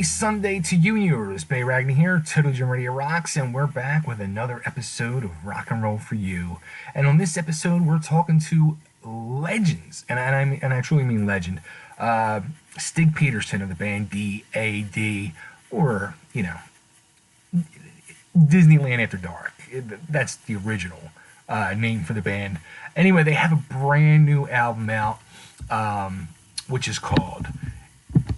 Happy Sunday to you and yours. Bay Ragni here, Total Gym Radio Rocks, and we're back with another episode of Rock and Roll for You. And on this episode, we're talking to legends, and I truly mean legend. Stig Pedersen of the band DAD, or Disneyland After Dark. That's the original name for the band. Anyway, they have a brand new album out, which is called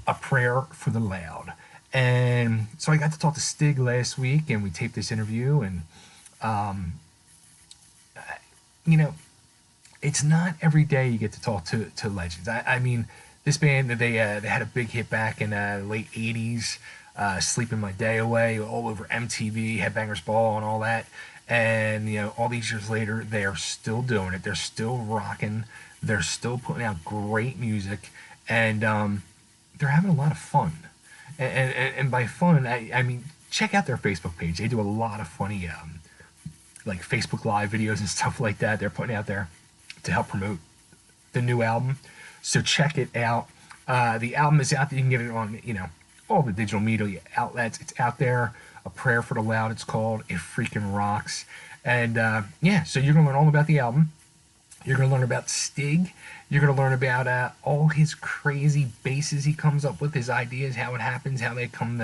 A Prayer for the Loud. And so I got to talk to Stig last week, and we taped this interview. And it's not every day you get to talk to legends. I mean, this band, they had a big hit back in the late 80s, Sleeping My Day Away, all over MTV, Headbangers Ball and all that. And, all these years later, they are still doing it. They're still rocking. They're still putting out great music. And they're having a lot of fun. And by fun, I mean, check out their Facebook page. They do a lot of funny, like Facebook Live videos and stuff like that. They're putting out there to help promote the new album. So check it out. The album is out there. You can get it on, all the digital media outlets. It's out there. A Prayer for the Loud, it's called. It freaking rocks. And so you're going to learn all about the album. You're going to learn about Stig. You're going to learn about all his crazy basses he comes up with, his ideas, how it happens, how they come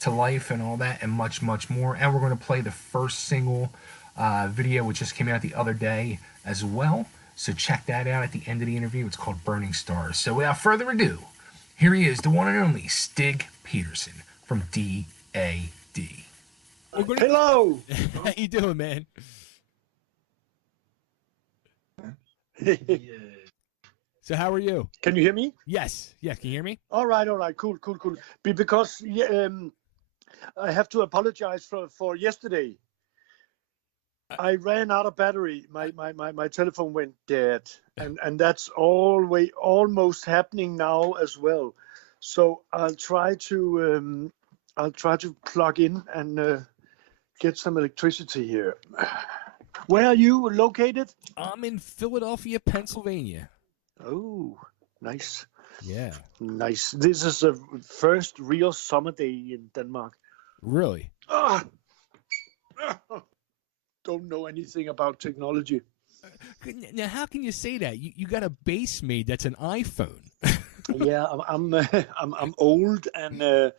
to life, and all that, and much, much more. And we're going to play the first single video, which just came out the other day as well. So check that out at the end of the interview. It's called Burning Stars. So without further ado, here he is, the one and only Stig Pedersen from DAD. Hello. How you doing, man? So how are you? Can you hear me? Yes. Yeah, can you hear me? All right. Cool. Because I have to apologize for yesterday. I ran out of battery. My telephone went dead, and that's almost happening now as well. So I'll try to plug in and get some electricity here. Where are you located? I'm in Philadelphia, Pennsylvania. Oh, nice. Yeah. Nice. This is the first real summer day in Denmark. Really? Don't know anything about technology. Now, how can you say that? You got a bass made that's an iPhone. Yeah, I'm old and I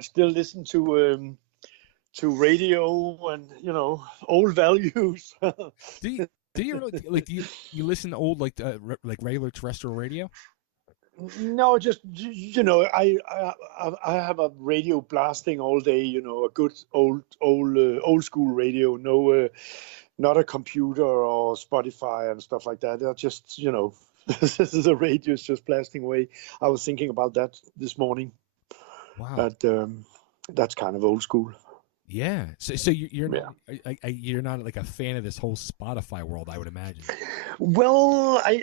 still listen to radio and old values. Do you really, like? Do you listen to old like regular terrestrial radio? No, just I have a radio blasting all day. A good old school radio. No, not a computer or Spotify and stuff like that. They're just the radio is just blasting away. I was thinking about that this morning. Wow. But that's kind of old school. Yeah. So you're not like a fan of this whole Spotify world, I would imagine. Well, I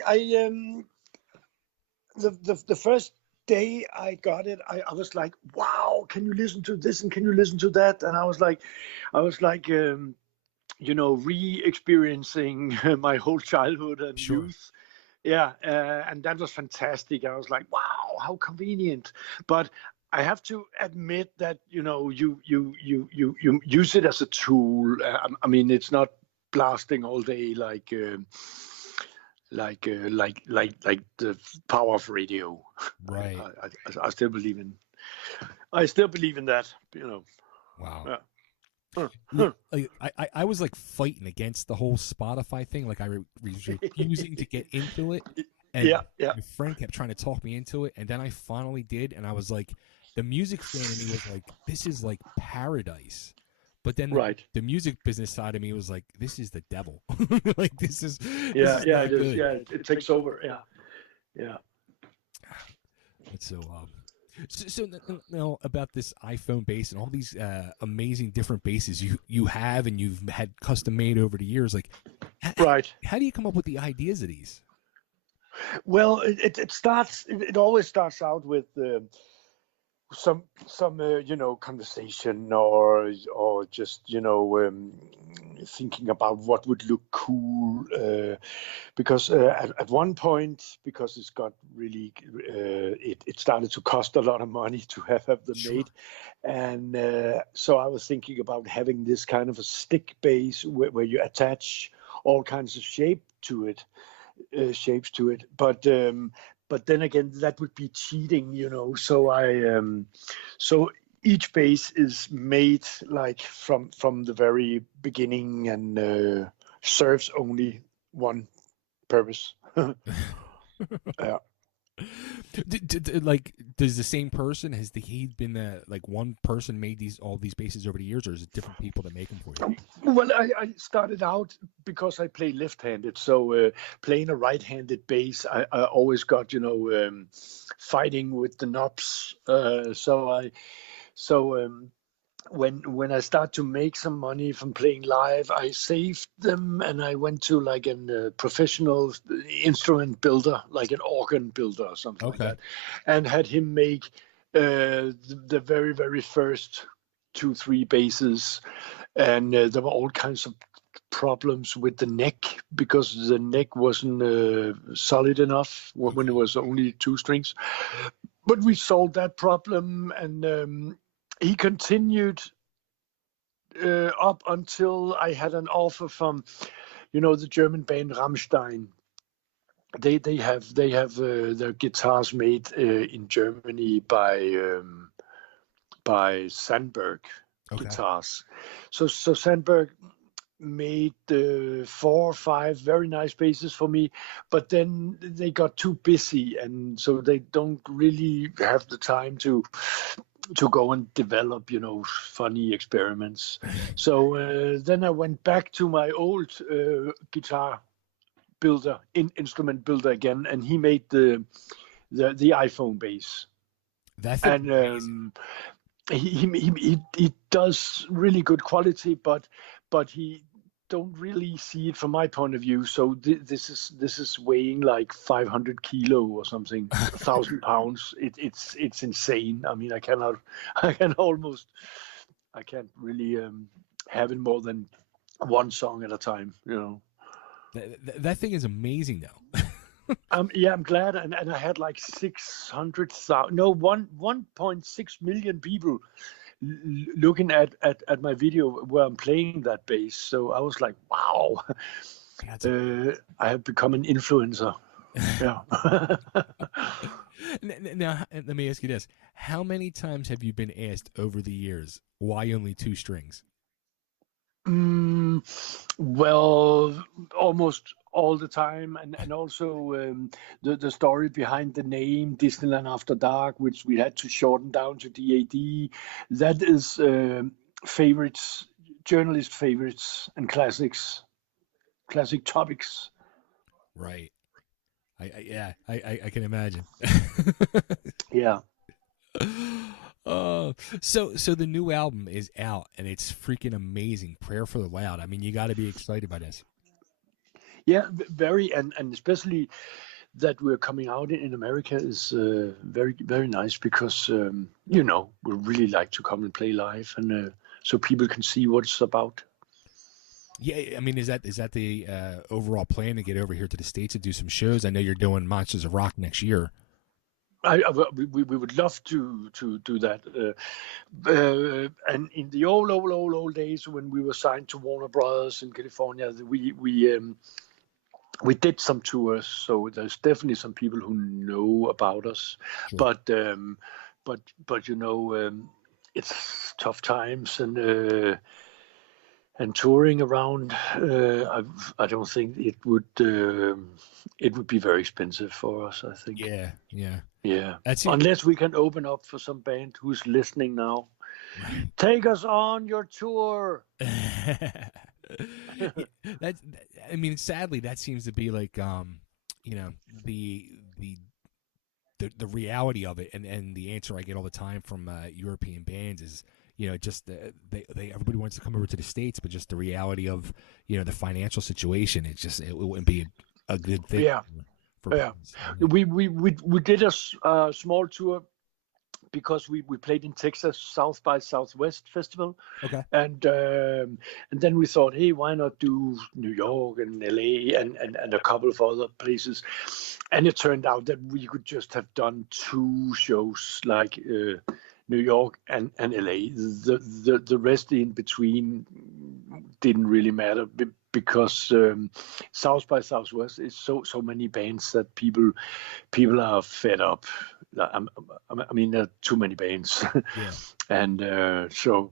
the first day I got it, I was like, wow, can you listen to this and can you listen to that? And I was like, re-experiencing my whole childhood and youth. Yeah, and that was fantastic. I was like, wow, how convenient. But I have to admit that you use it as a tool. I mean, it's not blasting all day like the power of radio. Right. I still believe in. I still believe in that. Wow. Yeah. I was like fighting against the whole Spotify thing. Like I was refusing to get into it. And my friend kept trying to talk me into it, and then I finally did, and I was like, the music fan in me was like, this is like paradise. But then the music business side of me was like, this is the devil. Like this is it is. Yeah, it takes over. Yeah. That's so now about this iPhone bass and all these amazing different basses you have and you've had custom made over the years. Like, how do you come up with the ideas of these? Well, it always starts out with some conversation or just thinking about what would look cool, because at one point, because it's got really, it started to cost a lot of money to have them made, and so I was thinking about having this kind of a stick base where you attach all kinds of shapes to it, but then again, that would be cheating, so each base is made like from the very beginning and serves only one purpose. Yeah. Like, does the same person, he been like one person made all these bases over the years, or is it different people that make them for you? Well, I started out because I play left-handed, so playing a right-handed bass, I always got fighting with the knobs. When I start to make some money from playing live, I saved them and I went to like a professional instrument builder, like an organ builder or something like that, and had him make the very, very first 2-3 basses. And there were all kinds of problems with the neck because the neck wasn't solid enough when it was only 2 strings. But we solved that problem, and he continued up until I had an offer from, the German band Rammstein. They have their guitars made in Germany by Sandberg guitars. So Sandberg made 4 or 5 very nice basses for me, but then they got too busy, and so they don't really have the time to go and develop, funny experiments. So then I went back to my old guitar builder, instrument builder again, and he made the iPhone bass. And he does really good quality, but he don't really see it from my point of view. So this is weighing like 500 kilo or something, 1,000 pounds. It's insane. I mean, I can't really have it more than one song at a time. That thing is amazing, though. Yeah, I'm glad, and I had like 1.6 million people looking at my video where I'm playing that bass. So I was like, wow, I have become an influencer. Yeah. Now, let me ask you this: how many times have you been asked over the years why only 2 strings? Well, almost all the time, and also the story behind the name Disneyland After Dark, which we had to shorten down to DAD. That is favorites, journalist favorites, and classic topics. Right. I can imagine. Yeah. So the new album is out and it's freaking amazing. Prayer for the Loud. I mean, you got to be excited by this. Yeah, very, and especially that we're coming out in America is very, very nice because we really like to come and play live, and so people can see what it's about. Yeah, I mean, is that the overall plan to get over here to the States and do some shows? I know you're doing Monsters of Rock next year. We would love to do that, and in the old days when we were signed to Warner Brothers in California, we did some tours, so there's definitely some people who know about us. Sure. But it's tough times, and touring around, I don't think it would be very expensive for us, I think. Yeah. Unless we can open up for some band who's listening now. Right. Take us on your tour. I mean, sadly, that seems to be like, the reality of it, and the answer I get all the time from European bands is, just everybody wants to come over to the States, but just the reality of, the financial situation, it wouldn't be a good thing. Yeah. We did a small tour because we played in Texas South by Southwest Festival. Okay. And then we thought, hey, why not do New York and LA and a couple of other places? And it turned out that we could just have done 2 shows, like New York and LA. The rest in between didn't really matter because South by Southwest is so many bands that people are fed up. I mean, there are too many bands. Yeah. And so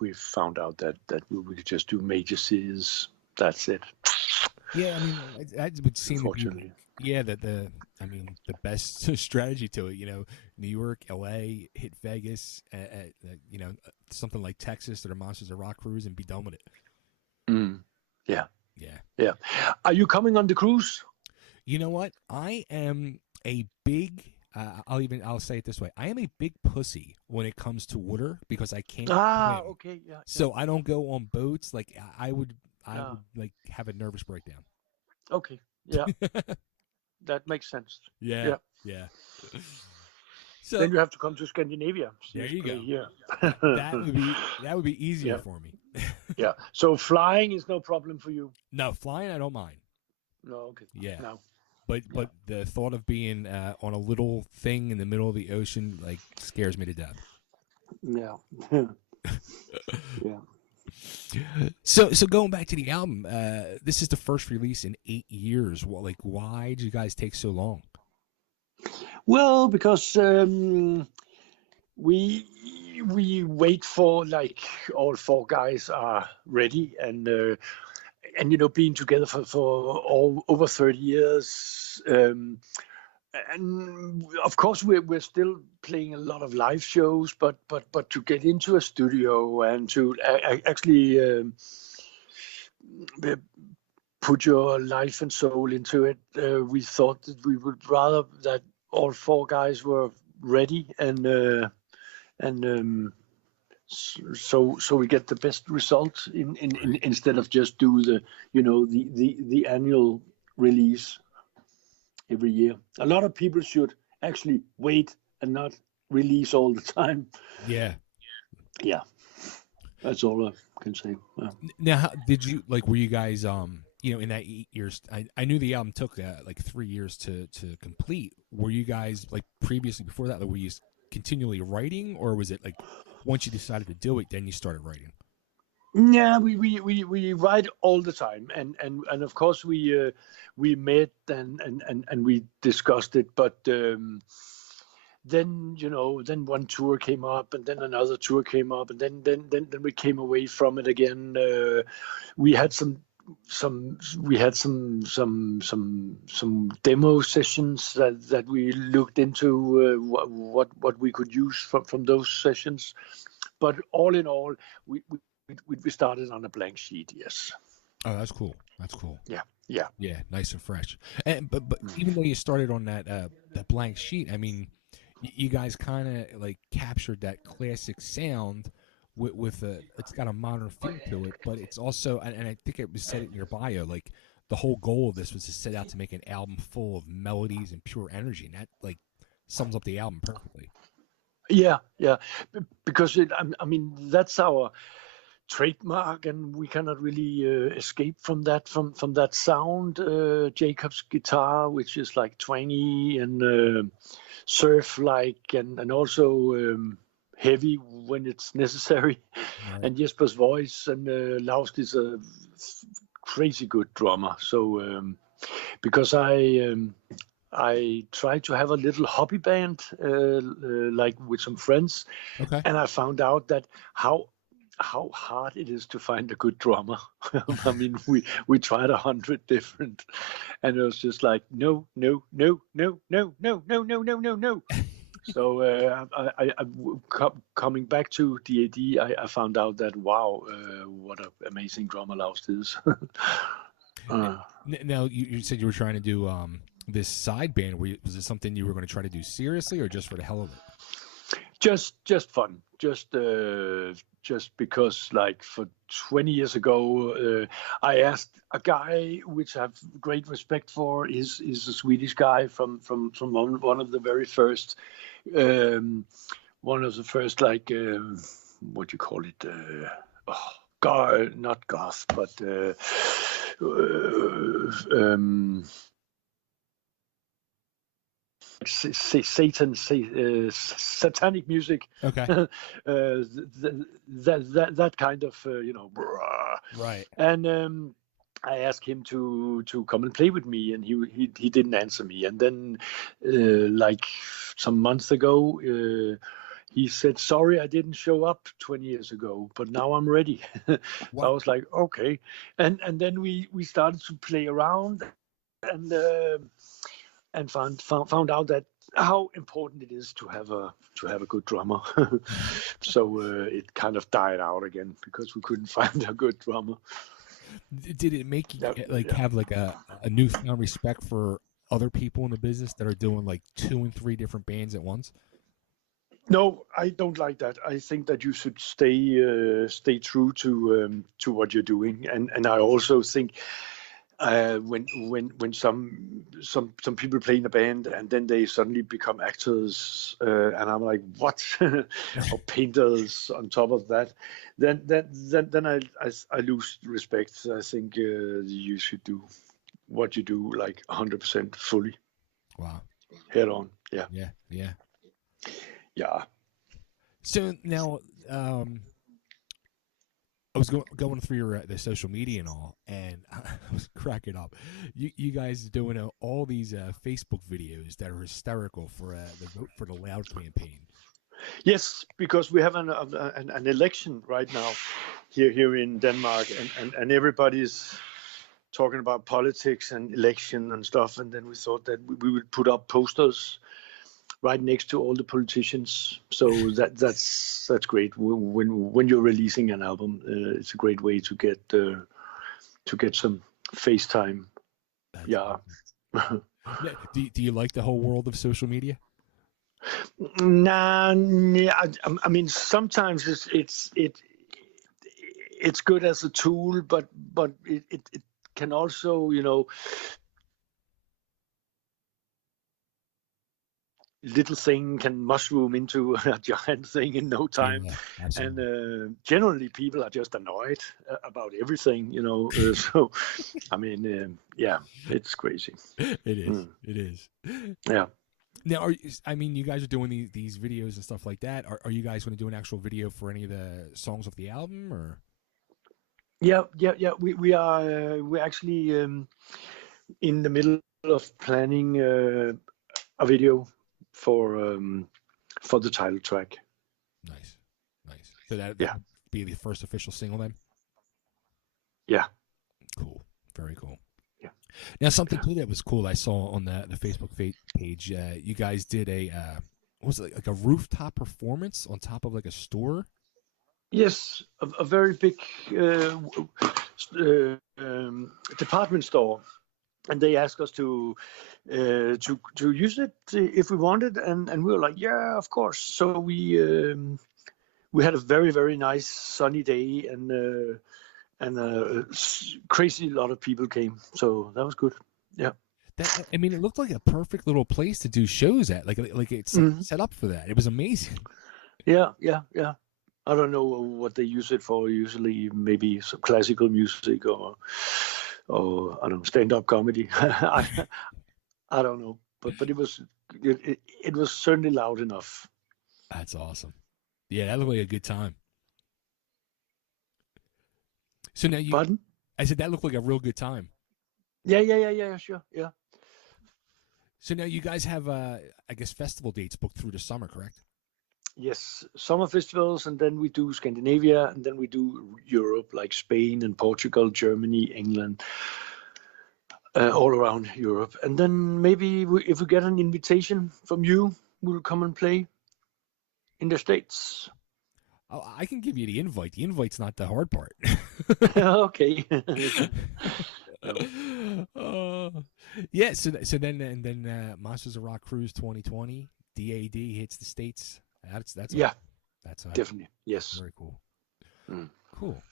we found out that we could just do major cities. That's it. Yeah, I mean, that would seem to Unfortunately. be, yeah, the best strategy to it. New York, LA, hit Vegas, something like Texas or Monsters of Rock cruise, and be done with it. Yeah. Yeah. Yeah. Are you coming on the cruise? You know what? I am a big. I'll say it this way. I am a big pussy when it comes to water because I can't swim. Okay, yeah. So I don't go on boats. Like I would like have a nervous breakdown. Okay, yeah. That makes sense. Yeah. So then you have to come to Scandinavia. There you go. Yeah. that would be easier for me. Yeah. So flying is no problem for you? No, flying I don't mind. No, okay. Yeah. No. But the thought of being on a little thing in the middle of the ocean like scares me to death. Yeah. Yeah. So going back to the album, this is the first release in 8 years. Why did you guys take so long? Well, because we wait for like all 4 guys are ready and being together for over 30 years. And of course we're still playing a lot of live shows, but to get into a studio and to actually put your life and soul into it, we thought that we would rather that all 4 guys were ready and so we get the best result instead of just do the annual release every year. A lot of people should actually wait and not release all the time. Yeah. That's all I can say. Yeah. Now, did you were you guys in that 8 years? I knew the album took 3 years to complete. Were you guys previously before that? Were you continually writing, or was it once you decided to do it, then you started writing? Yeah, we write all the time, and of course we met and we discussed it, but then then one tour came up, and then another tour came up, and then we came away from it again. We had some demo sessions that we looked into what we could use from those sessions, but all in all we started on a blank sheet. Yes. Oh, that's cool. Yeah, nice and fresh. And but even though you started on that blank sheet, I mean, you guys kind of captured that classic sound with it's got a modern feel to it, but it's also, and I think it was said it in your bio, the whole goal of this was to set out to make an album full of melodies and pure energy, and that sums up the album perfectly. Yeah, because I mean that's our trademark, and we cannot really escape from that sound. Jacob's guitar, which is twangy and surf and also heavy when it's necessary, right. And Jesper's voice, and Laust is a crazy good drummer. So because I tried to have a little hobby band with some friends, okay. And I found out that how hard it is to find a good drummer. I mean, we tried 100 different, and it was just no. So coming back to DAD, I found out that wow, what an amazing drummer Laust is. Now you said you were trying to do this side band. Was it something you were going to try to do seriously, or just for the hell of it? Just fun. Just because for 20 years ago, I asked a guy which I have great respect for, is a Swedish guy from one of the very first, one of the first, like, what you call it, not goth, but satanic music. Okay. That kind of, Right. And I asked him to come and play with me, and he didn't answer me. And then, like some months ago, he said, "Sorry, I didn't show up 20 years ago, but now I'm ready." So I was like, "Okay," and then we started to play around, and found out that how important it is to have a good drummer. So it kind of died out again because we couldn't find a good drummer. Did it make you have like a newfound respect for other people in the business that are doing like 2 and 3 different bands at once? No, I don't like that. I think that you should stay true to what you're doing, and I also think when some people play in a band and then they suddenly become actors, and I'm like, what? Or painters on top of that, then I lose respect. I think you should do what you do like 100% fully. Wow. Head on. Yeah. Yeah. Yeah. Yeah. So now, I was going through the social media and all, and I was cracking up. You guys doing all these Facebook videos that are hysterical for the Vote for the Loud campaign. Yes, because we have an election right now here in Denmark, and everybody's talking about politics and election and stuff. And then we thought that we would put up posters right next to all the politicians. So that's great. When you're releasing an album, it's a great way to get some face time. Yeah. Do you like the whole world of social media? Nah, yeah, I mean, sometimes it's good as a tool, but it can also, little thing can mushroom into a giant thing in no time. Yeah, and generally people are just annoyed about everything, so I mean, yeah, it's crazy. It is. It is. Yeah. Now, you guys are doing these videos and stuff like that. Are you guys going to do an actual video for any of the songs of the album, or? Yeah. We're actually in the middle of planning a video for the title track. Nice. So that would be the first official single then? Yeah. Cool. Very cool. Yeah. Now, something too that was cool I saw on the Facebook page, you guys did was it like a rooftop performance on top of like a store? Yes, a very big department store, and they asked us to use it if we wanted, and we were like, yeah, of course. So we had a very, very nice sunny day, and a crazy lot of people came, so that was good. Yeah. It looked like a perfect little place to do shows at. Like it's set up for that. It was amazing. Yeah. I don't know what they use it for. Usually, maybe some classical music or I don't know, stand-up comedy. I don't know, but it was certainly loud enough. That's awesome. Yeah, that looked like a good time. So now Pardon? I said that looked like a real good time. Yeah, sure, yeah. So now you guys have, I guess, festival dates booked through the summer, correct? Yes, summer festivals, and then we do Scandinavia, and then we do Europe, like Spain and Portugal, Germany, England, all around Europe. And then maybe if we get an invitation from you, we'll come and play in the States. Oh, I can give you the invite. The invite's not the hard part. Okay. Yeah. So then Monsters of Rock Cruise 2020 DAD hits the States. That's definitely, yes. Very cool. Cool.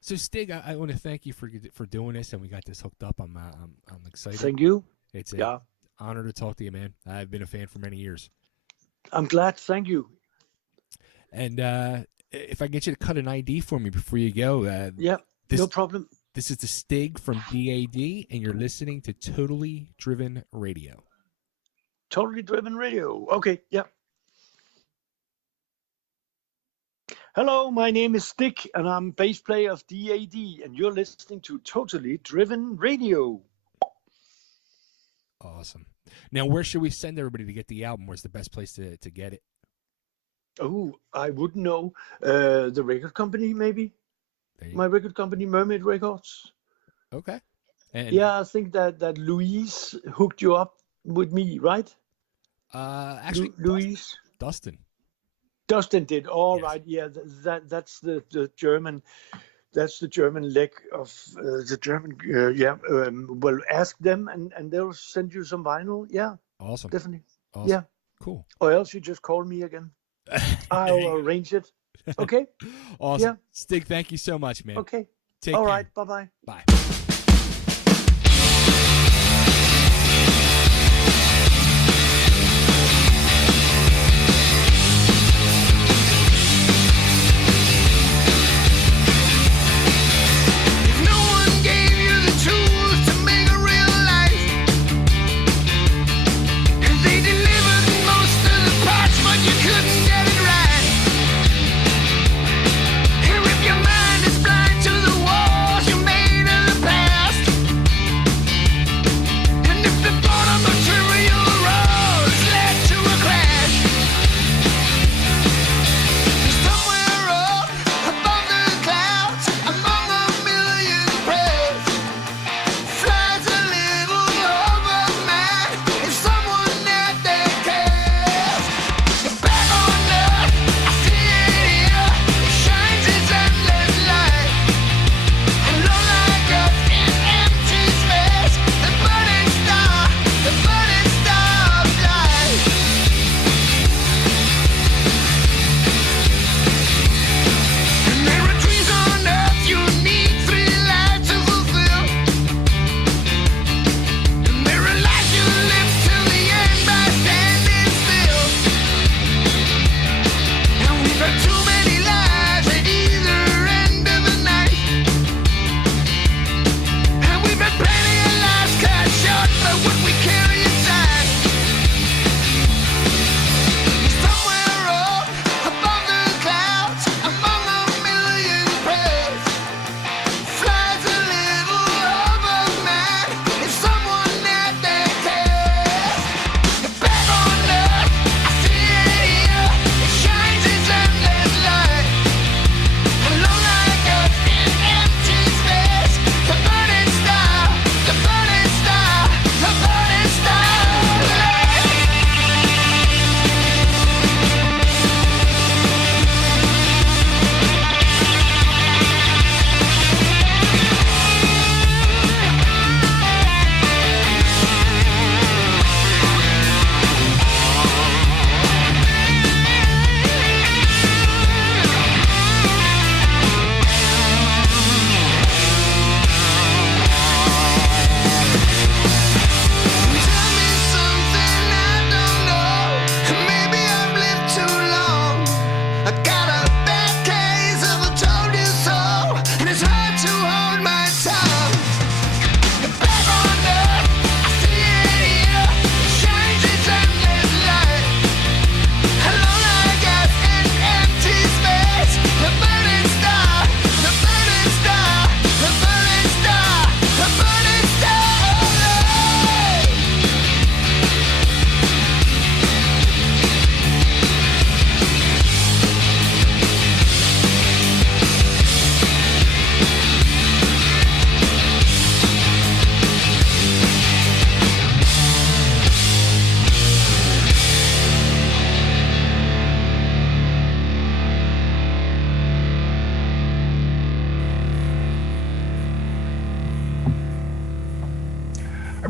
So Stig, I want to thank you for doing this, and we got this hooked up. I'm excited. Thank you. It's an honor to talk to you, man. I've been a fan for many years. I'm glad. Thank you. And if I can get you to cut an ID for me before you go. No problem. This is the Stig from DAD, and you're listening to Totally Driven Radio. Totally Driven Radio. Okay, yeah. Hello, my name is Stig, and I'm bass player of DAD, and you're listening to Totally Driven Radio. Awesome. Now, where should we send everybody to get the album? Where's the best place to get it? Oh, I wouldn't know. The record company, maybe? My record company, Mermaid Records. Okay. And yeah, I think that Louise hooked you up with me, right? Actually, Louise. Dustin did. All right. Yeah, that's the German. That's the German leg of the German. Well, ask them, and they'll send you some vinyl. Yeah. Awesome. Definitely. Awesome. Yeah. Cool. Or else you just call me again. I'll arrange it. Okay. Awesome. Yeah. Stig, thank you so much, man. Okay. Take All care. right. Bye-bye. Bye.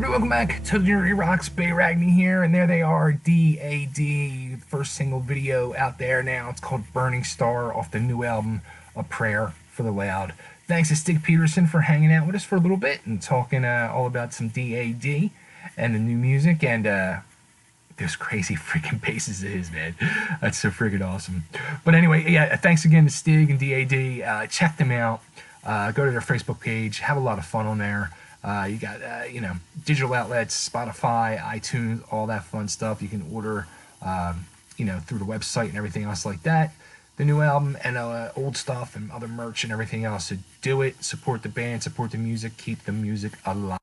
Welcome back to Dirty Rocks. Bay Ragni here, and there they are, DAD, first single video out there now. It's called Burning Star off the new album, A Prayer for the Loud. Thanks to STIG Pedersen for hanging out with us for a little bit and talking all about some DAD and the new music, and those crazy freaking basses is, man. That's so freaking awesome. But anyway, yeah, thanks again to Stig and DAD. Check them out. Go to their Facebook page. Have a lot of fun on there. You got, digital outlets, Spotify, iTunes, all that fun stuff. You can order, through the website and everything else like that. The new album and old stuff and other merch and everything else. So do it. Support the band. Support the music. Keep the music alive.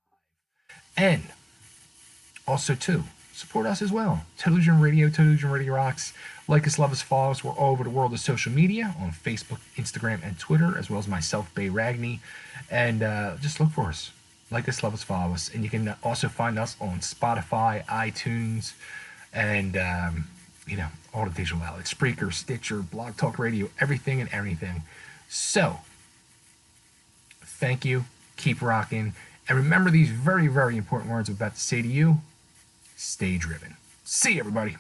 And also, too, support us as well. Television Radio Rocks. Like us, love us, follow us. We're all over the world of social media on Facebook, Instagram, and Twitter, as well as myself, Ragni. And just look for us. Like us, love us, follow us. And you can also find us on Spotify, iTunes, and, all the digital outlets. Spreaker, Stitcher, Blog Talk Radio, everything and anything. So, thank you. Keep rocking. And remember these very, very important words I'm about to say to you. Stay driven. See you, everybody.